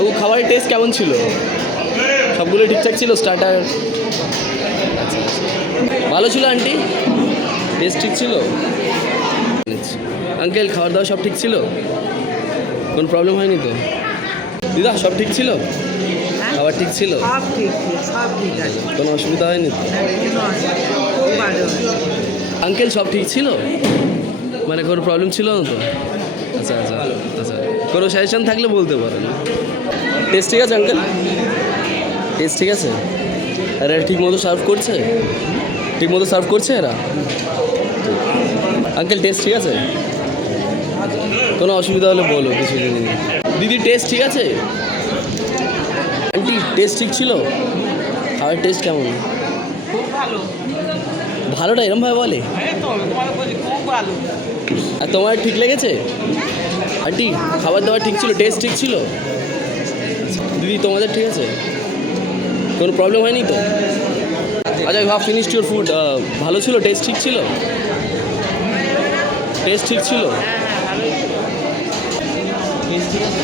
ও খাবারের টেস্ট কেমন ছিল? সবগুলো ঠিকঠাক ছিল? স্টার্টার আচ্ছা আচ্ছা, ভালো ছিল আন্টি? টেস্ট ঠিক ছিল? আঙ্কেল খাবার দাওয়া সব ঠিক ছিল? কোনো প্রবলেম হয়নি তো? দিদা সব ঠিক ছিল? খাবার ঠিক ছিল? সব ঠিক ছিল, সব ঠিক আছে। কোনো অসুবিধা হয়নি তো? খুব ভালো হয়েছে। আঙ্কেল সব ঠিক ছিল? মানে কোনো প্রবলেম ছিল না তো? আচ্ছা আচ্ছা আচ্ছা, কোনো সাজেশন থাকলে বলতে পারেন। টেস্ট ঠিক আছে আঙ্কেল? টেস্ট ঠিক আছে? আর এরা ঠিক মতো সার্ভ করছে? ঠিক মতো সার্ভ করছে এরা? আঙ্কেল টেস্ট ঠিক আছে? কোনো অসুবিধা হলে বলো, কিছু দিন। দিদি টেস্ট ঠিক আছে? আন্টি টেস্ট ঠিক ছিল? খাবার টেস্ট কেমন? খুব ভালো। ভালোটা এরমভাবে বলে? এই তো তোমার বলছি খুব ভালো। আর তোমার ঠিক লেগেছে? আন্টি খাবার দাবার ঠিক ছিল? টেস্ট ঠিক ছিল? দিদি তোমাদের ঠিক আছে? কোনো প্রবলেম হয়নি তো? আচ্ছা you have finished your food. ভালো ছিল? টেস্ট ঠিক ছিল? টেস্ট ঠিক ছিল? হ্যাঁ হ্যাঁ ভালোই। টেস্ট ঠিক আছে?